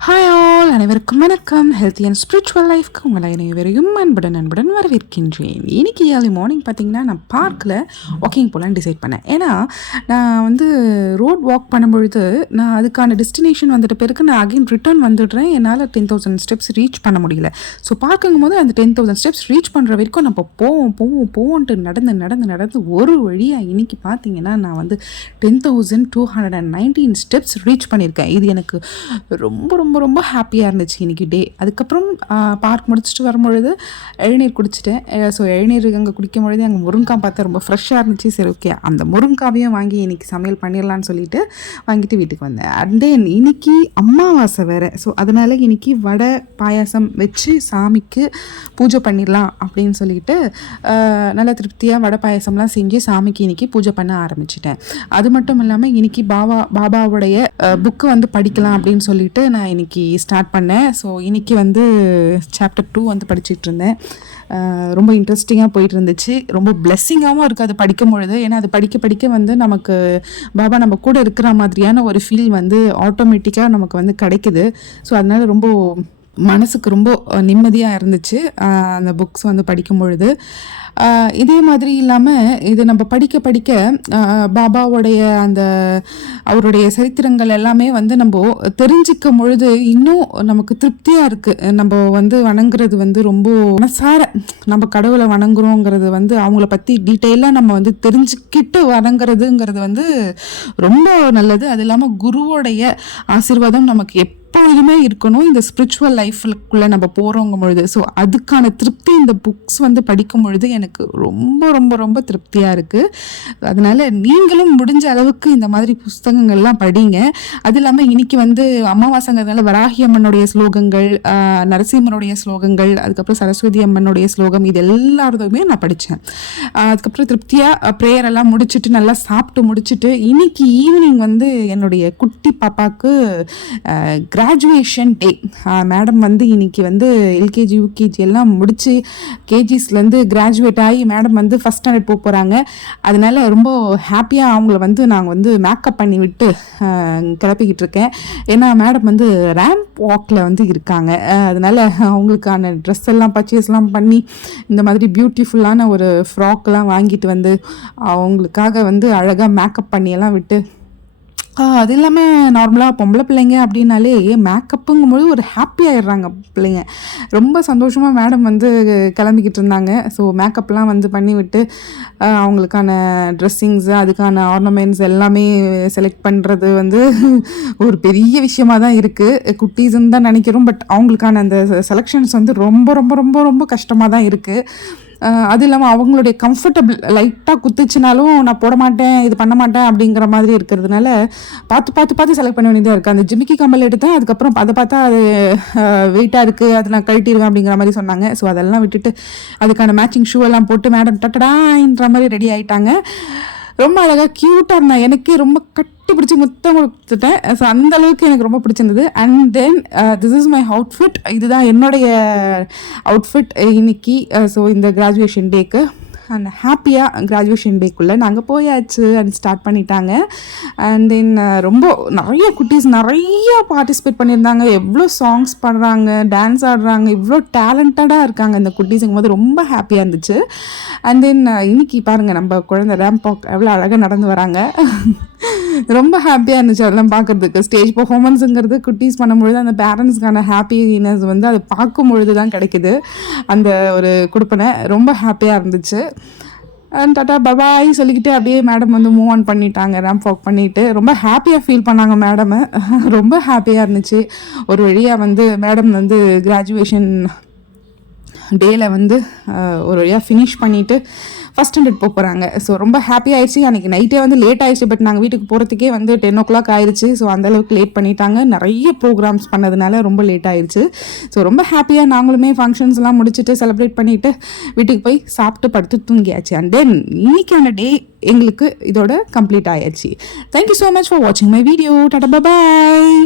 Hi all, அனைவருக்கும் வணக்கம். Healthy and spiritual லைஃப்க்கு உங்களை அனைவரையும் அன்புடன் வரவேற்கின்றேன். இன்றைக்கி ஏர்லி மார்னிங் பார்த்திங்கன்னா நான் பார்க்கில் வாக்கிங் போகலான்னு டிசைட் பண்ணேன். ஏன்னா நான் வந்து ரோட் வாக் பண்ணும்பொழுது நான் அதுக்கான டெஸ்டினேஷன் வந்துட்டு பிறகு நான் அகைன் ரிட்டர்ன் வந்துடுறேன். என்னால் 10,000 ஸ்டெப்ஸ் ரீச் பண்ண முடியல. ஸோ பார்க்குங்கும் போது அந்த 10,000 ஸ்டெப்ஸ் ரீச் பண்ணுற வரைக்கும் நம்ம போவோன்ட்டு நடந்து ஒரு வழியாக இன்றைக்கி பார்த்திங்கன்னா நான் வந்து 10,219 ஸ்டெப்ஸ் ரீச் பண்ணியிருக்கேன். இது எனக்கு ரொம்ப ரொம்ப ரொம்ப ஹாப்பியாக இருந்துச்சு இன்றைக்கி டே. அதுக்கப்புறம் பார்க் முடிச்சுட்டு வரும்பொழுது இளநீர் குடிச்சிட்டேன். ஸோ இளநீர் அங்கே குடிக்கும் பொழுது அங்கே முருங்காய் பார்த்தா ரொம்ப ஃப்ரெஷ்ஷாக இருந்துச்சு. சரி, ஓகே, அந்த முருங்காவையும் வாங்கி இன்றைக்கி சமையல் பண்ணிடலான்னு சொல்லிட்டு வாங்கிட்டு வீட்டுக்கு வந்தேன். அண்ட் தென் இன்றைக்கி அமாவாசை வேறு. ஸோ அதனால் இன்றைக்கி வடை பாயாசம் வச்சு சாமிக்கு பூஜை பண்ணிடலாம் அப்படின்னு சொல்லிட்டு நல்லா திருப்தியாக வடை பாயாசம்லாம் செஞ்சு சாமிக்கு இன்றைக்கி பூஜை பண்ண ஆரம்பிச்சிட்டேன். அது மட்டும் இல்லாமல் இன்றைக்கி பாபாவுடைய புக்கு வந்து படிக்கலாம் அப்படின்னு சொல்லிட்டு நான் இன்றைக்கி ஸ்டார்ட் பண்ணேன். ஸோ இன்றைக்கி வந்து சாப்டர் 2 வந்து படிச்சுட்டு இருந்தேன். ரொம்ப இன்ட்ரெஸ்டிங்காக போயிட்டு இருந்துச்சு. ரொம்ப பிளெஸ்ஸிங்காகவும் இருக்குது அது படிக்கும் பொழுது. ஏன்னா அது படிக்க வந்து நமக்கு பாபா நம்ம கூட இருக்கிற மாதிரியான ஒரு ஃபீல் வந்து ஆட்டோமேட்டிக்காக நமக்கு வந்து கிடைக்குது. ஸோ அதனால் ரொம்ப மனசுக்கு ரொம்ப நிம்மதியாக இருந்துச்சு அந்த புக்ஸ் வந்து படிக்கும் பொழுது. இதே மாதிரி இல்லாமல் இது நம்ம படிக்க பாபாவுடைய அந்த அவருடைய சரித்திரங்கள் எல்லாமே வந்து நம்ம தெரிஞ்சிக்கும் பொழுது இன்னும் நமக்கு திருப்தியாக இருக்குது. நம்ம வந்து வணங்குறது வந்து ரொம்ப மனசார நம்ம கடவுளை வணங்குறோங்கிறது வந்து அவங்கள பற்றி டீட்டெயிலாக நம்ம வந்து தெரிஞ்சுக்கிட்டு வணங்குறதுங்கிறது வந்து ரொம்ப நல்லது. அது இல்லாமல் குருவோடைய ஆசீர்வாதம் நமக்கு எப்பொழுதுமே இருக்கணும் இந்த ஸ்பிரிச்சுவல் லைஃப்குள்ளே நம்ம போகிறோங்கும் பொழுது. ஸோ அதுக்கான திருப்தி இந்த புக்ஸ் வந்து படிக்கும் பொழுது எனக்கு ரொம்ப ரொம்ப ரொம்ப திருப்தியாக இருக்குது. அதனால் நீங்களும் முடிஞ்ச அளவுக்கு இந்த மாதிரி புஸ்தகங்கள்லாம் படிங்க. அது இல்லாமல் இன்றைக்கி வந்து அமாவாசைங்கிறதுனால வராகி அம்மனுடைய ஸ்லோகங்கள், நரசிம்மனுடைய ஸ்லோகங்கள், அதுக்கப்புறம் சரஸ்வதி அம்மனுடைய ஸ்லோகம், இது எல்லாருமே நான் படித்தேன். அதுக்கப்புறம் திருப்தியாக ப்ரேயர் எல்லாம் முடிச்சுட்டு நல்லா சாப்பிட்டு முடிச்சுட்டு இன்றைக்கி ஈவினிங் வந்து என்னுடைய குட்டி பாப்பாவுக்கு கிராஜுவேஷன் டே. மேடம் வந்து இன்றைக்கி வந்து எல்கேஜி யூகேஜி எல்லாம் முடித்து கேஜிஸ்லேருந்து கிராஜுவேட் ஆகி மேடம் வந்து ஃபஸ்ட் ஸ்டாண்டர்ட் போக போகிறாங்க. அதனால ரொம்ப ஹாப்பியாக அவங்கள வந்து நாங்கள் வந்து மேக்கப் பண்ணி விட்டு கிளப்பிக்கிட்டு இருக்கேன். ஏன்னா மேடம் வந்து ரேம்ப் வாக்கில் வந்து இருக்காங்க. அதனால் அவங்களுக்கான ட்ரெஸ் எல்லாம் பர்ச்சேஸ்லாம் பண்ணி இந்த மாதிரி பியூட்டிஃபுல்லான ஒரு ஃப்ராக்லாம் வாங்கிட்டு வந்து அவங்களுக்காக வந்து அழகாக மேக்கப் பண்ணியெல்லாம் விட்டு அது இல்லாமல் நார்மலாக பொம்பளை பிள்ளைங்க அப்படின்னாலே மேக்கப்புங்கும்போது ஒரு ஹாப்பி ஆகிடுறாங்க பிள்ளைங்க. ரொம்ப சந்தோஷமாக மேடம் வந்து கிளம்பிக்கிட்டு இருந்தாங்க. ஸோ மேக்கப்லாம் வந்து பண்ணிவிட்டு அவங்களுக்கான ட்ரெஸ்ஸிங்ஸு, அதுக்கான ஆர்னமெண்ட்ஸ் எல்லாமே செலக்ட் பண்ணுறது வந்து ஒரு பெரிய விஷயமாக தான் இருக்குது. குட்டீஸுன்னு தான் நினைக்கிறோம். பட் அவங்களுக்கான அந்த செலெக்ஷன்ஸ் வந்து ரொம்ப ரொம்ப ரொம்ப ரொம்ப கஷ்டமாக தான் இருக்குது. அது இல்லாமல் அவங்களுடைய கம்ஃபர்டபுள் லைட்டாக குத்துச்சுனாலும் நான் போட மாட்டேன், இது பண்ண மாட்டேன் அப்படிங்கிற மாதிரி இருக்கிறதுனால பார்த்து செலக்ட் பண்ண வேண்டியதாக இருக்குது. அந்த ஜிமிக்கி கம்பல் எடுத்தேன். அதுக்கப்புறம் அதை பார்த்தா அது வெயிட்டாக இருக்குது, அது நான் கழட்டிடுவேன் அப்படிங்கிற மாதிரி சொன்னாங்க. ஸோ அதெல்லாம் விட்டுட்டு அதுக்கான மேட்சிங் ஷூ எல்லாம் போட்டு மேடம் டட்டடான்ற மாதிரி ரெடி ஆகிட்டாங்க. ரொம்ப அழகாக க்யூட்டாக இருந்தான். எனக்கே ரொம்ப கட்டி பிடிச்சி முத்தம் கொடுத்துட்டேன். ஸோ அந்தளவுக்கு எனக்கு ரொம்ப பிடிச்சிருந்தது. And then this is my outfit. இதுதான் என்னுடைய அவுட்ஃபிட் இன்னைக்கு. ஸோ இந்த கிராஜுவேஷன் டேக்கு அண்ட் ஹாப்பியாக கிராஜுவேஷன் டேக்குள்ளே நாங்கள் போயாச்சு அண்ட் ஸ்டார்ட் பண்ணிட்டாங்க. அண்ட் தென் ரொம்ப நிறைய குட்டீஸ் நிறைய பார்ட்டிசிபேட் பண்ணியிருந்தாங்க. எவ்வளோ சாங்ஸ் பாடுறாங்க, டான்ஸ் ஆடுறாங்க, இவ்வளோ டேலண்டடாக இருக்காங்க இந்த குட்டீஸுங்கும் போது ரொம்ப ஹாப்பியாக இருந்துச்சு. அண்ட் தென் இன்னைக்கு பாருங்கள் நம்ம குழந்தை ரேம்ப் வாக் எவ்வளோ அழகாக நடந்து வராங்க. ரொம்ப ஹாப்பியாக இருந்துச்சு அதெல்லாம் பார்க்குறதுக்கு. ஸ்டேஜ் பர்ஃபார்மன்ஸுங்கிறது குட்டீஸ் பண்ணும்பொழுது அந்த பேரண்ட்ஸ்க்கான ஹாப்பினஸ் வந்து அதை பார்க்கும் பொழுது தான் கிடைக்குது அந்த ஒரு கொடுப்பனை. ரொம்ப ஹாப்பியாக இருந்துச்சு. டாட்டா பபாய் சொல்லிக்கிட்டு அப்படியே மேடம் வந்து மூவ் ஆன் பண்ணிட்டாங்க. ரேம்ப் வாக் பண்ணிவிட்டு ரொம்ப ஹாப்பியாக ஃபீல் பண்ணாங்க மேடமு. ரொம்ப ஹாப்பியாக இருந்துச்சு. ஒரு வழியாக வந்து மேடம் வந்து கிராஜுவேஷன் டேயில் வந்து ஒரு வழியாக ஃபினிஷ் பண்ணிவிட்டு ஃபஸ்ட் ஸ்டாண்டர்ட் போக போகிறாங்க. ஸோ ரொம்ப ஹாப்பி ஆயிடுச்சு. அன்றைக்கி நைட்டே வந்து லேட் ஆயிடுச்சு. பட் நாங்கள் வீட்டுக்கு போகிறதுக்கே வந்து 10 o'clock ஆயிடுச்சு. ஸோ அந்தளவுக்கு லேட் பண்ணிட்டாங்க. நிறைய ப்ரோக்ராம்ஸ் பண்ணதுனால ரொம்ப லேட் ஆயிடுச்சு. ஸோ ரொம்ப ஹாப்பியாக நாங்களுமே ஃபங்க்ஷன்ஸ்லாம் முடிச்சுட்டு செலிப்ரேட் பண்ணிவிட்டு வீட்டுக்கு போய் சாப்பிட்டு படுத்து தூங்கியாச்சு. அண்ட் தென் இன்னைக்கான டே எங்களுக்கு இதோட கம்ப்ளீட் ஆயாச்சு. தேங்க்யூ ஸோ மச் ஃபார் வாட்சிங் மை வீடியோ. டாடா பாய்.